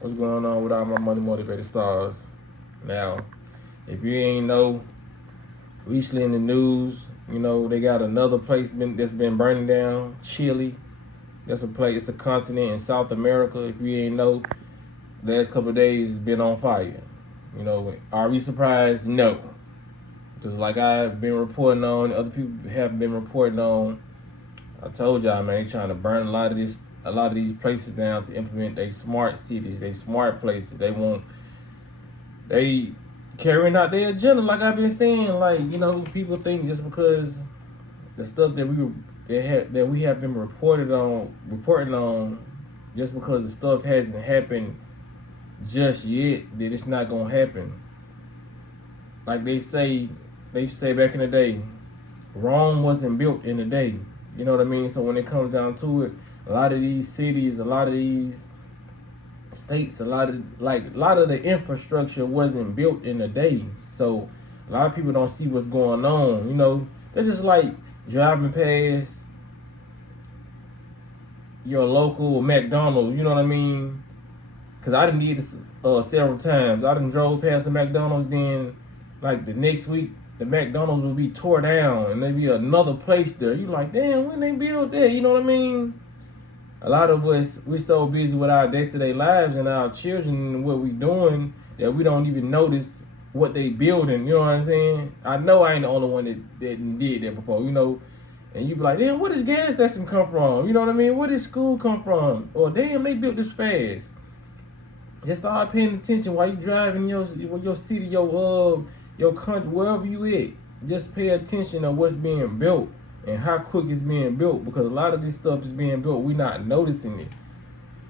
What's going on with all my money motivated stars? Now, if you ain't know, recently in the news, they got another place that's been burning down, Chile. That's a place, it's a continent in South America. If you ain't know, the last couple of days it's been on fire. Are we surprised? No. Just like I've been reporting on, other people have been reporting on. I told y'all, man, they trying to burn a lot of these places down to implement they smart cities, they smart places. They carrying out their agenda, like I've been saying. Like people think just because the stuff that we have been reporting on, just because the stuff hasn't happened just yet, that it's not gonna happen. Like they say back in the day, Rome wasn't built in a day. You know what I mean? So when it comes down to it, a lot of these cities, a lot of these states, a lot of the infrastructure wasn't built in a day. So a lot of people don't see what's going on. They're just like driving past your local McDonald's. You know what I mean? Cause I didn't need this several times. I done drove past the McDonald's. Then, like the next week, the McDonald's will be tore down, and there be another place there. You like, damn, when they build that? You know what I mean? A lot of us, we're so busy with our day-to-day lives and our children and what we doing that we don't even notice what they building. You know what I'm saying? I know I ain't the only one that did that before. And you be like, damn, where does gas station come from? You know what I mean? Where does school come from? Or damn, they built this fast. Just start paying attention while you driving your city, your country, wherever you at. Just pay attention to what's being built and how quick it's being built, because a lot of this stuff is being built, we not noticing it.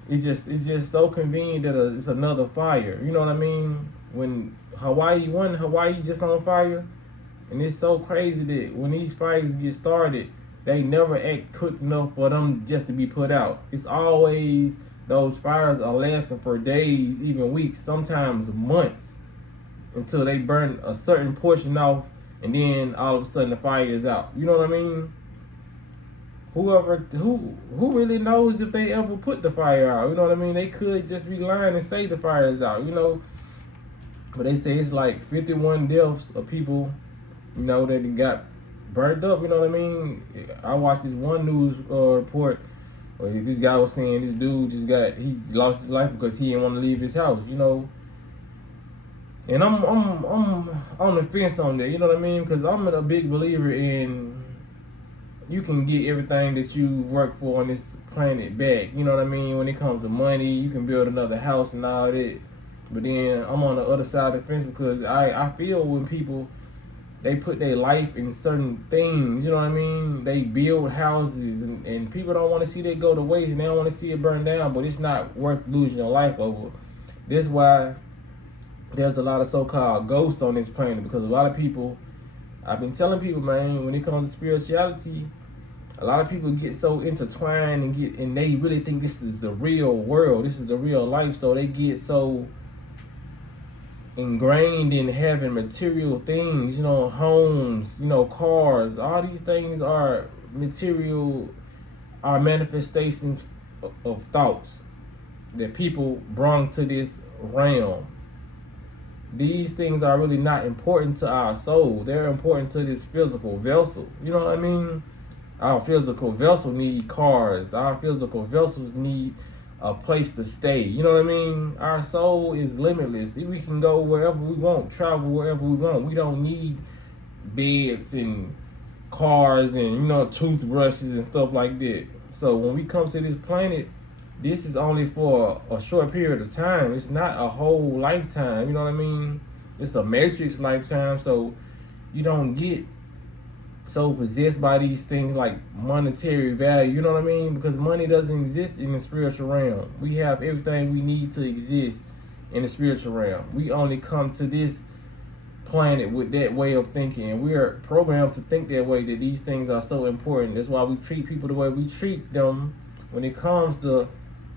It's just so convenient that it's another fire. You know what I mean? When Hawaii just on fire, and it's so crazy that when these fires get started, they never act quick enough for them just to be put out. It's always those fires are lasting for days, even weeks, sometimes months, until they burn a certain portion off, and then all of a sudden the fire is out. You know what I mean? Who really knows if they ever put the fire out? You know what I mean? They could just be lying and say the fire is out. But they say it's like 51 deaths of people, that got burnt up. You know what I mean? I watched this one news report where this guy was saying this dude he lost his life because he didn't want to leave his house. And I'm on the fence on that. You know what I mean? Because I'm a big believer in you can get everything that you work for on this planet back. You know what I mean? When it comes to money, you can build another house and all that. But then I'm on the other side of the fence because I feel when people, they put their life in certain things, you know what I mean? They build houses and people don't want to see that go to waste and they don't want to see it burn down, but it's not worth losing your life over. This is why there's a lot of so-called ghosts on this planet, because a lot of people, I've been telling people, man, when it comes to spirituality, a lot of people get so intertwined and they really think this is the real world, this is the real life, so they get so ingrained in having material things, homes, cars. All these things are manifestations of thoughts that people brought to this realm. These things are really not important to our soul. They're important to this physical vessel. You know what I mean? Our physical vessel need cars. Our physical vessels need a place to stay. You know what I mean? Our soul is limitless. We can go wherever we want, travel wherever we want. We don't need beds and cars and toothbrushes and stuff like that. So when we come to this planet, this is only for a short period of time. It's not a whole lifetime. You know what I mean? It's a matrix lifetime. So you don't get so possessed by these things like monetary value. You know what I mean? Because money doesn't exist in the spiritual realm. We have everything we need to exist in the spiritual realm. We only come to this planet with that way of thinking, and we are programmed to think that way, that these things are so important. That's why we treat people the way we treat them when it comes to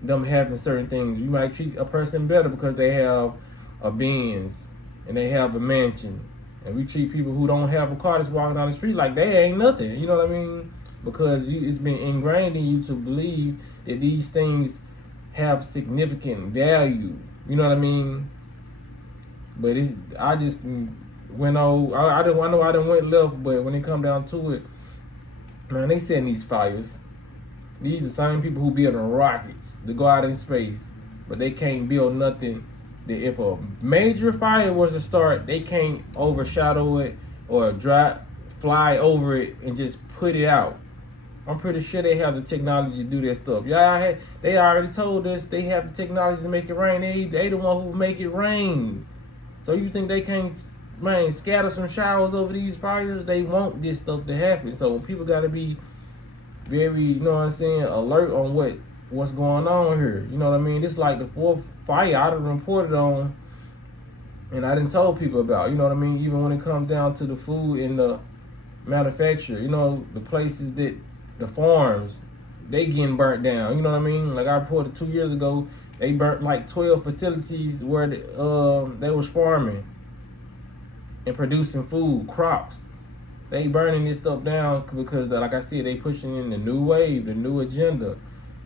them having certain things. You might treat a person better because they have a Benz and they have a mansion, and we treat people who don't have a car that's walking down the street like they ain't nothing. You know what I mean? Because it's been ingrained in you to believe that these things have significant value. You know what I mean? But I just went on. I know I didn't went left, but when it come down to it, man, they setting these fires. These are the same people who building rockets to go out in space, but they can't build nothing. That if a major fire was to start, they can't overshadow it or fly over it and just put it out. I'm pretty sure they have the technology to do that stuff. They already told us they have the technology to make it rain. They the one who make it rain. So you think they can't, man, scatter some showers over these fires? They want this stuff to happen. So people got to be very, you know what I'm saying, alert on what's going on here. You know what I mean? This like the fourth fire I done reported on, and I done told people about. You know what I mean? Even when it comes down to the food and the manufacture, you know, the places that the farms, they getting burnt down. You know what I mean? Like I reported 2 years ago, they burnt like 12 facilities where they was farming and producing food, crops. They burning this stuff down because, like I said, they pushing in the new wave, the new agenda.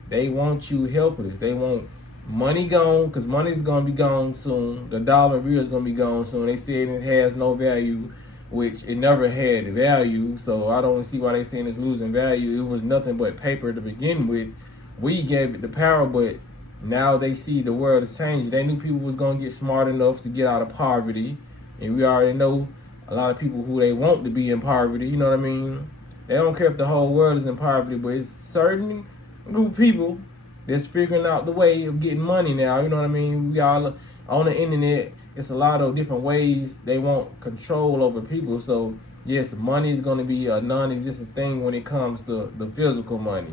They want you helpless. They want money gone, because money's going to be gone soon. The dollar bill is going to be gone soon. They said it has no value, which it never had value. So I don't see why they saying it's losing value. It was nothing but paper to begin with. We gave it the power, but now they see the world is changing. They knew people was going to get smart enough to get out of poverty. And we already know a lot of people who they want to be in poverty, you know what I mean? They don't care if the whole world is in poverty, but it's certain group of people that's figuring out the way of getting money now, you know what I mean? We all on the internet, it's a lot of different ways they want control over people. So yes, money is going to be a non-existent thing when it comes to the physical money.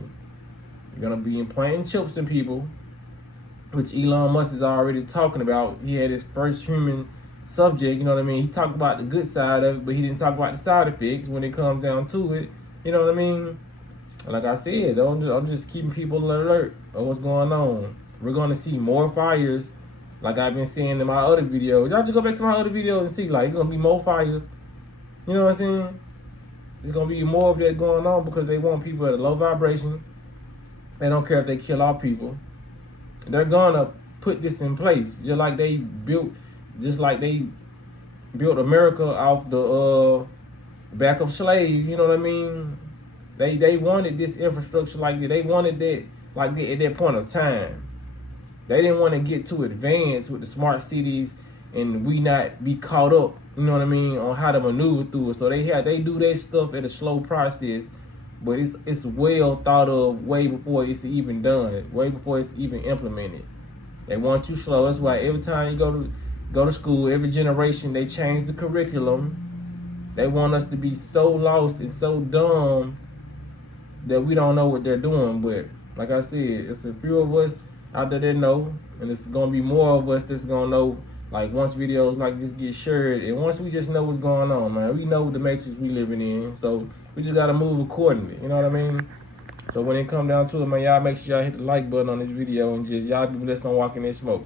You're going to be implanting chips in people, which Elon Musk is already talking about. He had his first human subject, you know what I mean? He talked about the good side of it, but he didn't talk about the side effects when it comes down to it. You know what I mean? Like I said, I'm just keeping people alert of what's going on. We're going to see more fires, like I've been saying in my other videos. Y'all just go back to my other videos and see, like, it's going to be more fires. You know what I'm saying? There's going to be more of that going on because they want people at a low vibration. They don't care if they kill our people. They're going to put this in place, just like they built America off the back of slaves. You know what I mean? They wanted this infrastructure like that. They wanted that like that at that point of time. They didn't want to get too advanced with the smart cities and we not be caught up, you know what I mean, on how to maneuver through it. So they do their stuff at a slow process, but it's well thought of way before it's even done, way before it's even implemented. They want you slow. That's why every time you go to school, every generation they change the curriculum. They want us to be so lost and so dumb that we don't know what they're doing. But like I said, it's a few of us out there that know, and it's gonna be more of us that's gonna know. Like once videos like this get shared, and once we just know what's going on, man, we know the matrix we living in. So we just gotta move accordingly. You know what I mean? So when it come down to it, man, y'all make sure y'all hit the like button on this video and just y'all be blessed on walking in smoke.